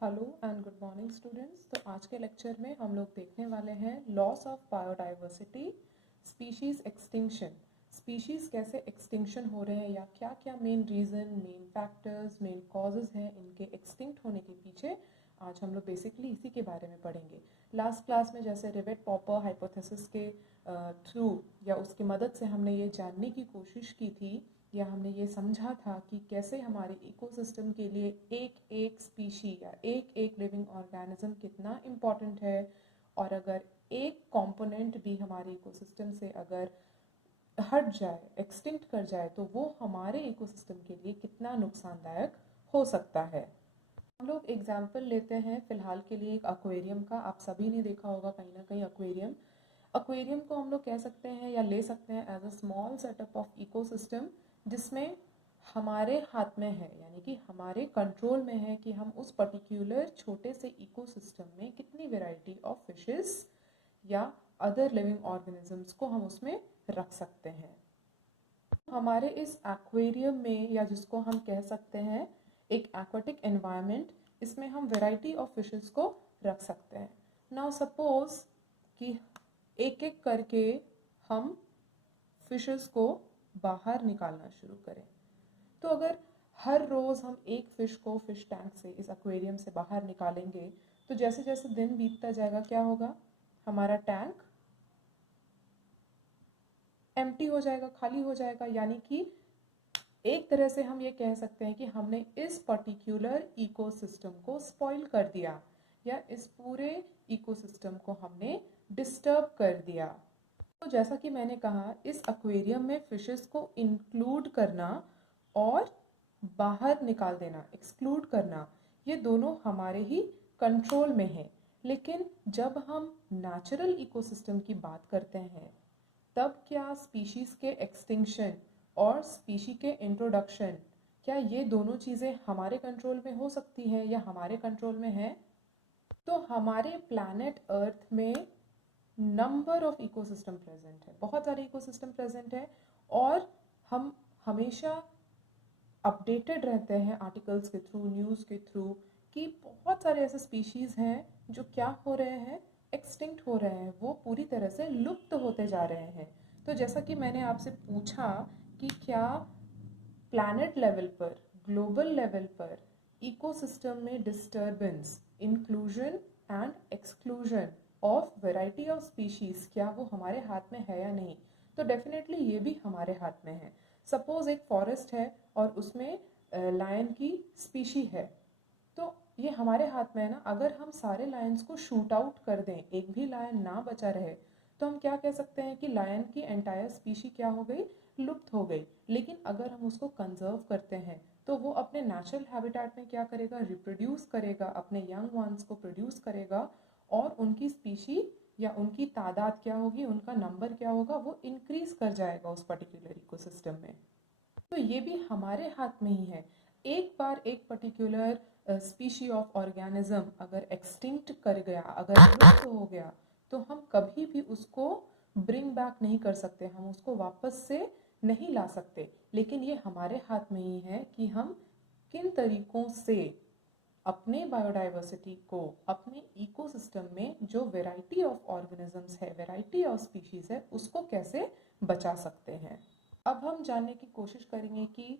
Hello and good morning students. तो आज के लेक्चर में हम लोग देखने वाले हैं loss of biodiversity, species extinction. Species कैसे एक्सटिंक्शन हो रहे हैं या क्या क्या main reason, main factors, main causes हैं इनके एक्सटिंक्ट होने के पीछे। आज हम लोग बेसिकली इसी के बारे में पढ़ेंगे। लास्ट क्लास में जैसे रिवेट पॉपर हाइपोथेसिस के थ्रू या उसकी मदद से हमने ये जानने की कोशिश की थी या हमने ये समझा था कि कैसे हमारे इकोसिस्टम के लिए एक एक स्पीशी या एक एक लिविंग ऑर्गेनिज्म कितना इम्पॉर्टेंट है, और अगर एक कंपोनेंट भी हमारे इकोसिस्टम से अगर हट जाए, एक्सटिंक्ट कर जाए, तो वो हमारे इकोसिस्टम के लिए कितना नुकसानदायक हो सकता है। हम लोग एग्जाम्पल लेते हैं फिलहाल के लिए एक एक्वेरियम का। आप सभी ने देखा होगा कहीं ना कहीं एक्वेरियम। एक्वेरियम को हम लोग कह सकते हैं या ले सकते हैं as a small setup of ecosystem, जिसमें हमारे हाथ में है, यानी कि हमारे कंट्रोल में है कि हम उस पर्टिकुलर छोटे से इकोसिस्टम में कितनी वैरायटी ऑफ फिशेस या अदर लिविंग ऑर्गेनिजम्स को हम उसमें रख सकते हैं। हमारे इस एक्वेरियम में, या जिसको हम कह सकते हैं एक एक्वाटिक एनवायरनमेंट, इसमें हम वैरायटी ऑफ फिशेस को रख सकते हैं। नाउ सपोज कि एक एक करके हम फिशेस को बाहर निकालना शुरू करें, तो अगर हर रोज़ हम एक फ़िश को फ़िश टैंक से, इस एक्वेरियम से बाहर निकालेंगे, तो जैसे जैसे दिन बीतता जाएगा क्या होगा, हमारा टैंक एम्प्टी हो जाएगा, खाली हो जाएगा। यानी कि एक तरह से हम ये कह सकते हैं कि हमने इस पर्टिकुलर इकोसिस्टम को स्पॉइल कर दिया, या इस पूरे इकोसिस्टम को हमने डिस्टर्ब कर दिया। तो जैसा कि मैंने कहा, इस एक्वेरियम में फिशेस को इंक्लूड करना और बाहर निकाल देना, एक्सक्लूड करना, ये दोनों हमारे ही कंट्रोल में है। लेकिन जब हम नेचुरल इकोसिस्टम की बात करते हैं, तब क्या स्पीशीज़ के एक्सटिंक्शन और स्पीशी के इंट्रोडक्शन, क्या ये दोनों चीज़ें हमारे कंट्रोल में हो सकती हैं या हमारे कंट्रोल में है? तो हमारे प्लैनेट अर्थ में नंबर ऑफ इकोसिस्टम प्रेजेंट है, बहुत सारे इकोसिस्टम प्रेजेंट है, और हम हमेशा अपडेटेड रहते हैं आर्टिकल्स के थ्रू, न्यूज़ के थ्रू, कि बहुत सारे ऐसे स्पीशीज़ हैं जो क्या हो रहे हैं, एक्सटिंक्ट हो रहे हैं, वो पूरी तरह से लुप्त होते जा रहे हैं। तो जैसा कि मैंने आपसे पूछा कि क्या प्लैनेट लेवल पर, ग्लोबल लेवल पर इकोसिस्टम में disturbance, inclusion and exclusion of variety of species, क्या वो हमारे हाथ में है या नहीं? तो डेफिनेटली ये भी हमारे हाथ में है। सपोज एक फॉरेस्ट है और उसमें लायन की स्पीशी है, तो ये हमारे हाथ में है ना। अगर हम सारे लायंस को शूट आउट कर दें, एक भी लायन ना बचा रहे, तो हम क्या कह सकते हैं कि लायन की एंटायर स्पीशी क्या हो गई, लुप्त हो गई। लेकिन अगर हम उसको कंजर्व करते हैं, तो वो अपने नेचुरल हैबिटेट में क्या करेगा, रिप्रोड्यूस करेगा, अपने यंग वंस को प्रोड्यूस करेगा, और उनकी स्पीशी या उनकी तादाद क्या होगी, उनका नंबर क्या होगा, वो इंक्रीज कर जाएगा उस पर्टिकुलर इकोसिस्टम में। तो ये भी हमारे हाथ में ही है। एक बार एक पर्टिकुलर स्पीशी ऑफ ऑर्गेनिज्म अगर एक्सटिंक्ट कर गया, अगर लुप्त हो गया, तो हम कभी भी उसको ब्रिंग बैक नहीं कर सकते, हम उसको वापस से नहीं ला सकते। लेकिन ये हमारे हाथ में ही है कि हम किन तरीकों से अपने बायोडाइवर्सिटी को, अपने इकोसिस्टम में जो वैरायटी ऑफ ऑर्गेनिजम्स है, वैरायटी ऑफ स्पीशीज है, उसको कैसे बचा सकते हैं। अब हम जानने की कोशिश करेंगे कि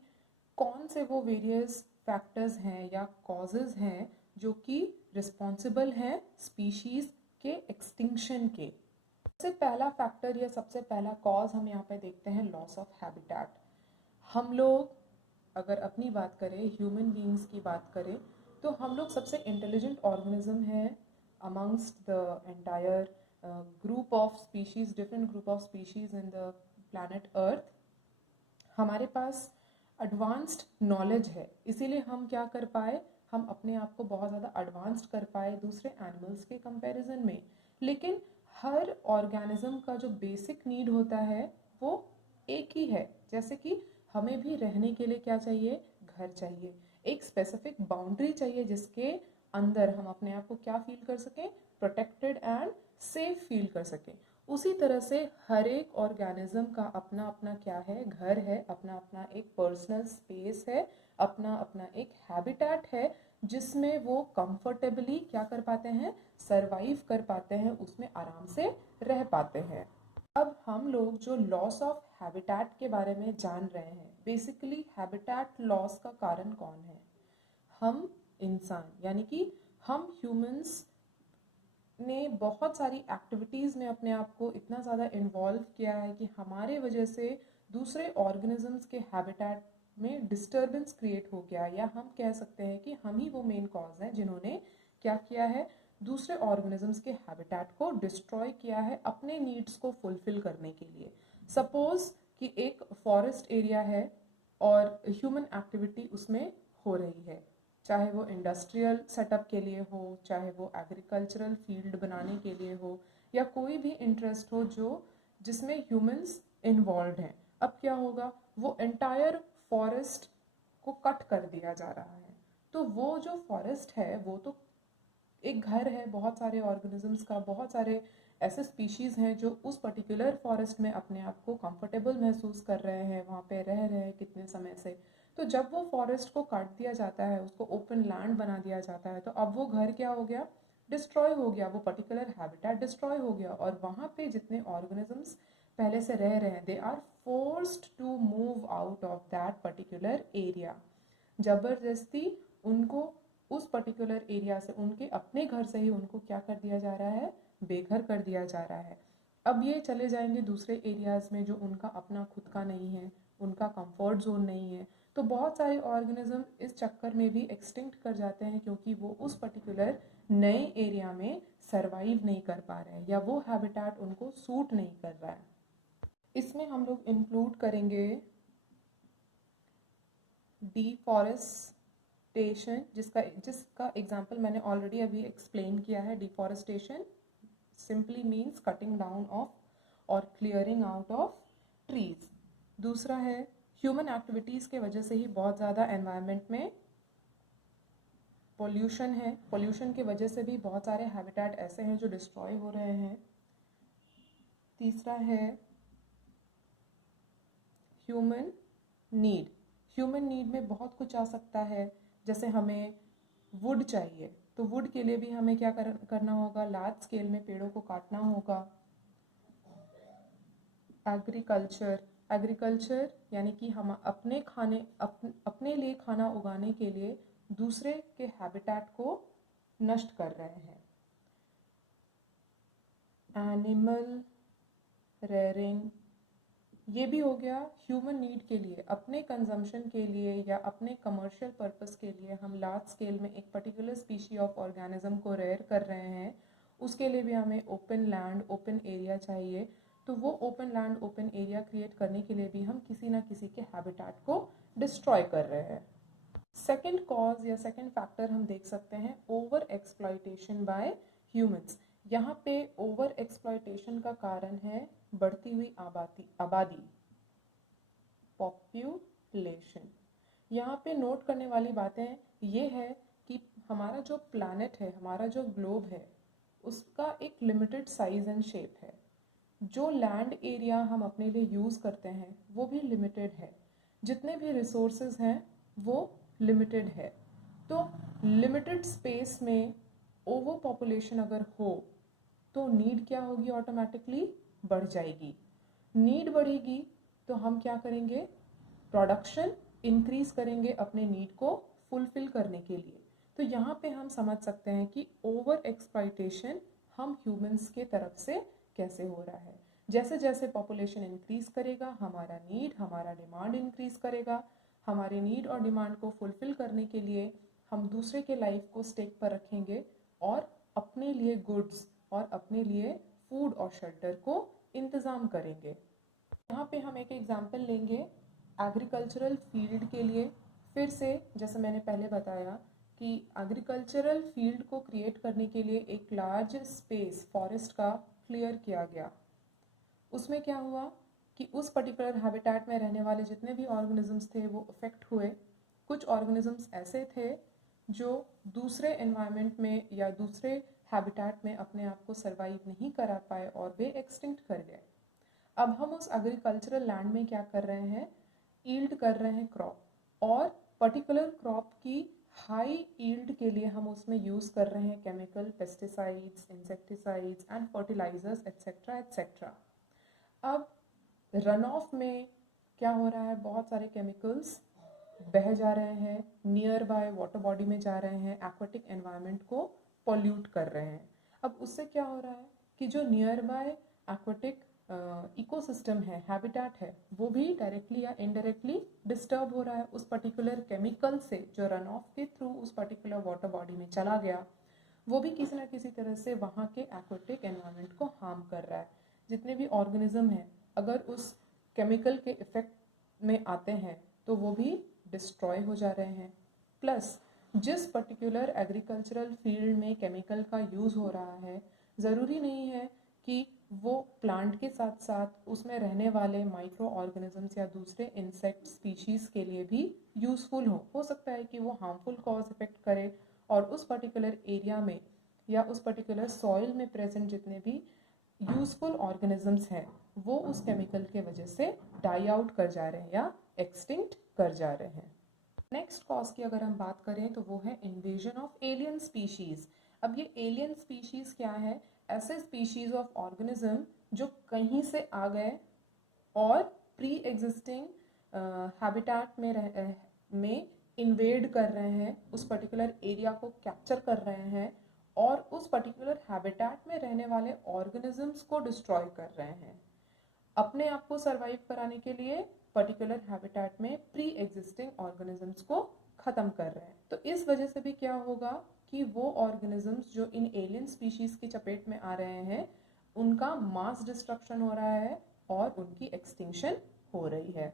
कौन से वो वेरियस फैक्टर्स हैं या कॉजेज हैं जो कि रिस्पॉन्सिबल हैं स्पीशीज के एक्सटिंक्शन के। सबसे पहला फैक्टर या सबसे पहला कॉज हम यहाँ पे देखते हैं, लॉस ऑफ हैबिटेट। हम लोग अगर अपनी बात करें, ह्यूमन बीइंग्स की बात करें, तो हम लोग सबसे इंटेलिजेंट ऑर्गेनिज्म है amongst the entire group of species, different group of species in the planet earth. हमारे पास एडवांस्ड नॉलेज है, इसीलिए हम क्या कर पाए, हम अपने आप को बहुत ज़्यादा एडवांस्ड कर पाए दूसरे एनिमल्स के कंपैरिजन में। लेकिन हर ऑर्गेनिज्म का जो बेसिक नीड होता है वो एक ही है। जैसे कि हमें भी रहने के लिए क्या चाहिए, घर चाहिए, एक स्पेसिफिक बाउंड्री चाहिए जिसके अंदर हम अपने आप को क्या फील कर सकें, प्रोटेक्टेड एंड सेफ फील कर सकें। उसी तरह से हर एक ऑर्गेनिज्म का अपना अपना क्या है, घर है, अपना अपना एक पर्सनल स्पेस है, अपना अपना एक हैबिटेट है, जिसमें वो कंफर्टेबली क्या कर पाते हैं, सरवाइव कर पाते हैं, उसमें आराम से रह पाते हैं। अब हम लोग जो लॉस ऑफ हैबिटेट के बारे में जान रहे हैं, बेसिकली हैबिटेट लॉस का कारण कौन है? हम इंसान, यानी कि हम ह्यूमंस ने बहुत सारी एक्टिविटीज़ में अपने आप को इतना ज़्यादा इन्वॉल्व किया है कि हमारे वजह से दूसरे ऑर्गेनिजम्स के हैबिटेट में डिस्टर्बेंस क्रिएट हो गया, या हम कह सकते हैं कि हम ही वो मेन कॉज हैं जिन्होंने क्या किया है, दूसरे ऑर्गेनिजम्स के हैबिटेट को डिस्ट्रॉय किया है अपने नीड्स को फुलफिल करने के लिए। सपोज कि एक फॉरेस्ट एरिया है और ह्यूमन एक्टिविटी उसमें हो रही है, चाहे वो इंडस्ट्रियल सेटअप के लिए हो, चाहे वो एग्रीकल्चरल फील्ड बनाने के लिए हो, या कोई भी इंटरेस्ट हो जो जिसमें ह्यूमंस इन्वॉल्व हैं। अब क्या होगा, वो एंटायर फॉरेस्ट को कट कर दिया जा रहा है। तो वो जो फॉरेस्ट है वो तो एक घर है बहुत सारे ऑर्गेनिजम्स का, बहुत सारे ऐसे स्पीशीज़ हैं जो उस पर्टिकुलर फॉरेस्ट में अपने आप को कंफर्टेबल महसूस कर रहे हैं, वहाँ पे रह रहे हैं कितने समय से। तो जब वो फॉरेस्ट को काट दिया जाता है, उसको ओपन लैंड बना दिया जाता है, तो अब वो घर क्या हो गया, डिस्ट्रॉय हो गया, वो पर्टिकुलर हैबिटेट डिस्ट्रॉय हो गया, और वहाँ पे जितने ऑर्गेनिजम्स पहले से रह रहे हैं, they are forced to move out of that particular area. जबरदस्ती उनको उस पर्टिकुलर एरिया से, उनके अपने घर से ही उनको क्या कर दिया जा रहा है, बेघर कर दिया जा रहा है। अब ये चले जाएंगे दूसरे एरियाज में जो उनका अपना खुद का नहीं है, उनका कंफर्ट जोन नहीं है, तो बहुत सारे ऑर्गेनिज्म इस चक्कर में भी एक्सटिंक्ट कर जाते हैं, क्योंकि वो उस पर्टिकुलर नए एरिया में सरवाइव नहीं कर पा रहे हैं, या वो हैबिटेट उनको सूट नहीं कर रहा है। इसमें हम लोग इंक्लूड करेंगे डिफॉरेस्टेशन, जिसका एग्जाम्पल मैंने ऑलरेडी अभी एक्सप्लेन किया है। Deforestation simply means cutting down of और क्लियरिंग आउट ऑफ ट्रीज। दूसरा है ह्यूमन एक्टिविटीज़ के वजह से ही बहुत ज़्यादा एनवायरनमेंट में पोल्यूशन है, पोल्यूशन की वजह से भी बहुत सारे हैबिटेट ऐसे हैं जो डिस्ट्रॉय हो रहे हैं। तीसरा है ह्यूमन नीड। ह्यूमन नीड में बहुत कुछ आ सकता है, जैसे हमें वुड चाहिए, तो वुड के लिए भी हमें क्या करना होगा, लार्ज स्केल में पेड़ों को काटना होगा। एग्रीकल्चर यानी कि हम अपने अपने लिए खाना उगाने के लिए दूसरे के हैबिटेट को नष्ट कर रहे हैं। एनिमल रेयरिंग, ये भी हो गया ह्यूमन नीड के लिए, अपने कंजम्पशन के लिए या अपने कमर्शियल पर्पस के लिए हम लार्ज स्केल में एक पर्टिकुलर स्पीशी ऑफ ऑर्गेनिज्म को रेयर कर रहे हैं। उसके लिए भी हमें ओपन लैंड, ओपन एरिया चाहिए। तो वो open land, open area create करने के लिए भी हम किसी ना किसी के हैबिटेट को डिस्ट्रॉय कर रहे हैं। सेकेंड कॉज या सेकेंड फैक्टर हम देख सकते हैं ओवर एक्सप्लॉयटेशन बाय ह्यूमंस। यहाँ पे ओवर एक्सप्लॉयटेशन का कारण है बढ़ती हुई आबादी, पॉपुलेशन। यहाँ पे नोट करने वाली बातें ये है कि हमारा जो प्लैनेट है, हमारा जो ग्लोब है, उसका एक लिमिटेड साइज एंड शेप है। जो लैंड एरिया हम अपने लिए यूज़ करते हैं वो भी लिमिटेड है, जितने भी रिसोर्सेज हैं वो लिमिटेड है। तो लिमिटेड स्पेस में ओवर पॉपुलेशन अगर हो तो नीड क्या होगी, ऑटोमेटिकली बढ़ जाएगी। नीड बढ़ेगी तो हम क्या करेंगे, प्रोडक्शन इंक्रीज करेंगे अपने नीड को फुलफिल करने के लिए। तो यहाँ पे हम समझ सकते हैं कि ओवर एक्सप्लॉयटेशन हम ह्यूमंस के तरफ से कैसे हो रहा है। जैसे जैसे पॉपुलेशन इंक्रीज करेगा, हमारा नीड, हमारा डिमांड इंक्रीज करेगा। हमारे नीड और डिमांड को फुलफिल करने के लिए हम दूसरे के लाइफ को स्टेक पर रखेंगे और अपने लिए गुड्स और अपने लिए फूड और शेल्टर को इंतज़ाम करेंगे। यहाँ पे हम एक एग्जाम्पल लेंगे एग्रीकल्चरल फील्ड के लिए। फिर से जैसे मैंने पहले बताया कि एग्रीकल्चरल फील्ड को क्रिएट करने के लिए एक लार्ज स्पेस फॉरेस्ट का क्लियर किया गया। उसमें क्या हुआ कि उस पर्टिकुलर हैबिटेट में रहने वाले जितने भी ऑर्गेनिजम्स थे वो अफेक्ट हुए। कुछ ऑर्गेनिजम्स ऐसे थे जो दूसरे एनवायरनमेंट में या दूसरे हैबिटेट में अपने आप को सरवाइव नहीं करा पाए और वे एक्सटिंक्ट कर गए। अब हम उस एग्रीकल्चरल लैंड में क्या कर रहे हैं, ईल्ड कर रहे हैं क्रॉप, और पर्टिकुलर क्रॉप की हाई यील्ड के लिए हम उसमें यूज़ कर रहे हैं chemical, pesticides, insecticides and fertilizers etcetera etcetera. अब रन ऑफ में क्या हो रहा है, बहुत सारे केमिकल्स बह जा रहे हैं, नियर बाय वाटर बॉडी में जा रहे हैं, एक्वाटिक एनवायरनमेंट को पॉल्यूट कर रहे हैं। अब उससे क्या हो रहा है कि जो नियर बाय एक्वाटिक इकोसिस्टम है, हैबिटेट है, वो भी डायरेक्टली या इनडायरेक्टली डिस्टर्ब हो रहा है उस पर्टिकुलर केमिकल से जो रन ऑफ के थ्रू उस पर्टिकुलर वाटर बॉडी में चला गया। वो भी किसी ना किसी तरह से वहाँ के एक्वाटिक एनवायरनमेंट को हार्म कर रहा है। जितने भी ऑर्गेनिज्म हैं अगर उस केमिकल के इफेक्ट में आते हैं तो वो भी डिस्ट्रॉय हो जा रहे हैं। प्लस जिस पर्टिकुलर एग्रीकल्चरल फील्ड में केमिकल का यूज़ हो रहा है, ज़रूरी नहीं है कि वो प्लांट के साथ साथ उसमें रहने वाले माइक्रो ऑर्गेनिजम्स या दूसरे इंसेक्ट स्पीशीज़ के लिए भी यूज़फुल हो सकता है कि वो हार्मफुल कॉज इफेक्ट करे और उस पर्टिकुलर एरिया में या उस पर्टिकुलर सॉइल में प्रेजेंट जितने भी यूज़फुल ऑर्गेनिजम्स हैं वो उस केमिकल के वजह से डाई आउट कर जा रहे हैं या एक्सटिंक्ट कर जा रहे हैं। नेक्स्ट कॉज की अगर हम बात करें तो वो है इन्वेजन ऑफ एलियन स्पीशीज़। अब ये एलियन स्पीशीज़ क्या है, ऐसे स्पीशीज़ ऑफ ऑर्गेनिज्म जो कहीं से आ गए और प्री एग्जिस्टिंग हैबिटेट में इन्वेड कर रहे हैं, उस पर्टिकुलर एरिया को कैप्चर कर रहे हैं और उस पर्टिकुलर हैबिटेट में रहने वाले ऑर्गेनिजम्स को डिस्ट्रॉय कर रहे हैं अपने आप को सरवाइव कराने के लिए। पर्टिकुलर हैबिटेट में प्री एग्जिस्टिंग ऑर्गेनिजम्स को ख़त्म कर रहे हैं। तो इस वजह से भी क्या होगा कि वो ऑर्गेनिजम्स जो इन एलियन स्पीशीज़ की चपेट में आ रहे हैं उनका मास डिस्ट्रक्शन हो रहा है और उनकी एक्सटिंक्शन हो रही है।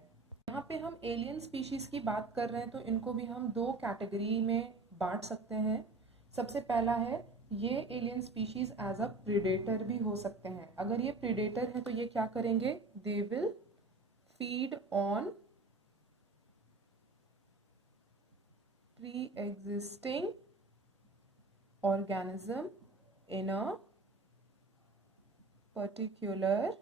यहाँ पे हम एलियन स्पीशीज़ की बात कर रहे हैं तो इनको भी हम दो कैटेगरी में बांट सकते हैं। सबसे पहला है ये alien species as a predator भी हो सकते हैं। अगर ये प्रीडेटर है तो ये क्या करेंगे, they will feed on pre existing organism in a particular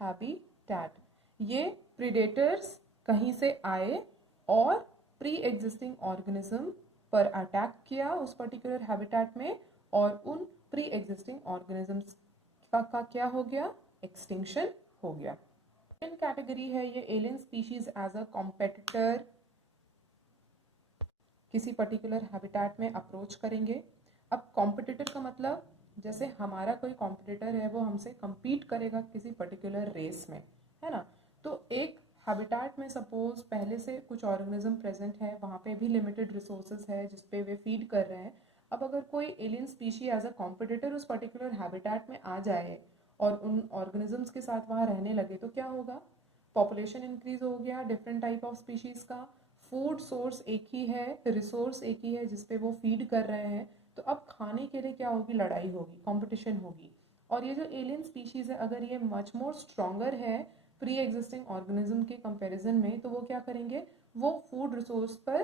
habitat. ये प्रीडेटर्स कहीं से आए और प्री एग्जिस्टिंग ऑर्गेनिज्म पर अटैक किया उस पर्टिकुलर हैबिटेट में और उन प्री एग्जिस्टिंग ऑर्गेनिजम्स का क्या हो गया, एक्सटिंक्शन हो गया। सेकंड कैटेगरी है ये alien species as a competitor किसी पर्टिकुलर हैबिटेट में अप्रोच करेंगे। अब कॉम्पिटिटर का मतलब जैसे हमारा कोई कॉम्पिटिटर है वो हमसे compete करेगा किसी पर्टिकुलर रेस में, है ना। तो एक हैबिटेट में सपोज पहले से कुछ ऑर्गेनिज्म प्रेजेंट है, वहाँ पे भी लिमिटेड रिसोर्सेज है जिसपे वे फीड कर रहे हैं। अब अगर कोई alien species as a competitor उस पर्टिकुलर हैबिटेट में आ जाए और उन ऑर्गेनिजम्स के साथ वहाँ रहने लगे तो क्या होगा, पॉपुलेशन इंक्रीज हो गया डिफरेंट टाइप ऑफ स्पीशीज का, फूड सोर्स एक ही है, रिसोर्स एक ही है जिसपे वो फीड कर रहे हैं। तो अब खाने के लिए क्या होगी, लड़ाई होगी, कंपटीशन होगी। और ये जो एलियन स्पीशीज है अगर ये मच मोर स्ट्रॉन्गर है प्री एग्जिस्टिंग ऑर्गेनिज्म के कंपैरिजन में तो वो क्या करेंगे, वो फूड रिसोर्स पर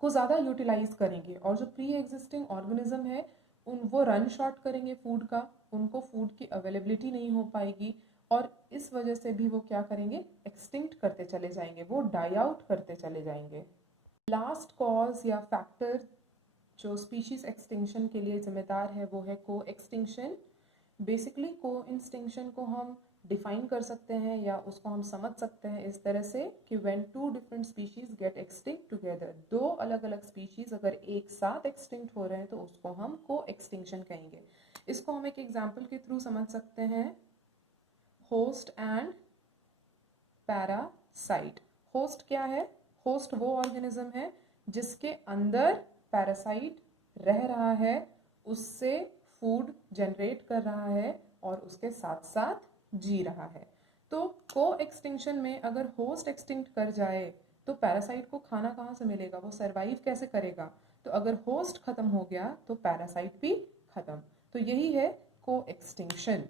को ज़्यादा यूटिलाइज करेंगे और जो प्री एग्जिस्टिंग ऑर्गेनिज्म है वो रन शॉर्ट करेंगे फूड का, उनको फूड की अवेलेबिलिटी नहीं हो पाएगी और इस वजह से भी वो क्या करेंगे, एक्सटिंक्ट करते चले जाएंगे, वो डाई आउट करते चले जाएंगे। लास्ट कॉज या फैक्टर जो स्पीशीज एक्सटिंक्शन के लिए जिम्मेदार है वो है को एक्सटिंक्शन। बेसिकली को एक्सटिंक्शन को हम डिफाइन कर सकते हैं या उसको हम समझ सकते हैं इस तरह से कि when two different species get extinct together, दो अलग अलग स्पीशीज अगर एक साथ एक्सटिंक्ट हो रहे हैं तो उसको हम को एक्सटिंक्शन कहेंगे। इसको हम एक एग्जाम्पल के थ्रू समझ सकते हैं, होस्ट एंड पैरासाइट। होस्ट क्या है, होस्ट वो ऑर्गेनिज्म है जिसके अंदर पैरासाइट रह रहा है, उससे फूड जनरेट कर रहा है और उसके साथ साथ जी रहा है। तो को एक्सटिंक्शन में अगर होस्ट एक्सटिंक्ट कर जाए तो पैरासाइट को खाना कहाँ से मिलेगा, वो सरवाइव कैसे करेगा। तो अगर होस्ट खत्म हो गया तो पैरासाइट भी खत्म। तो यही है को एक्सटिंक्शन।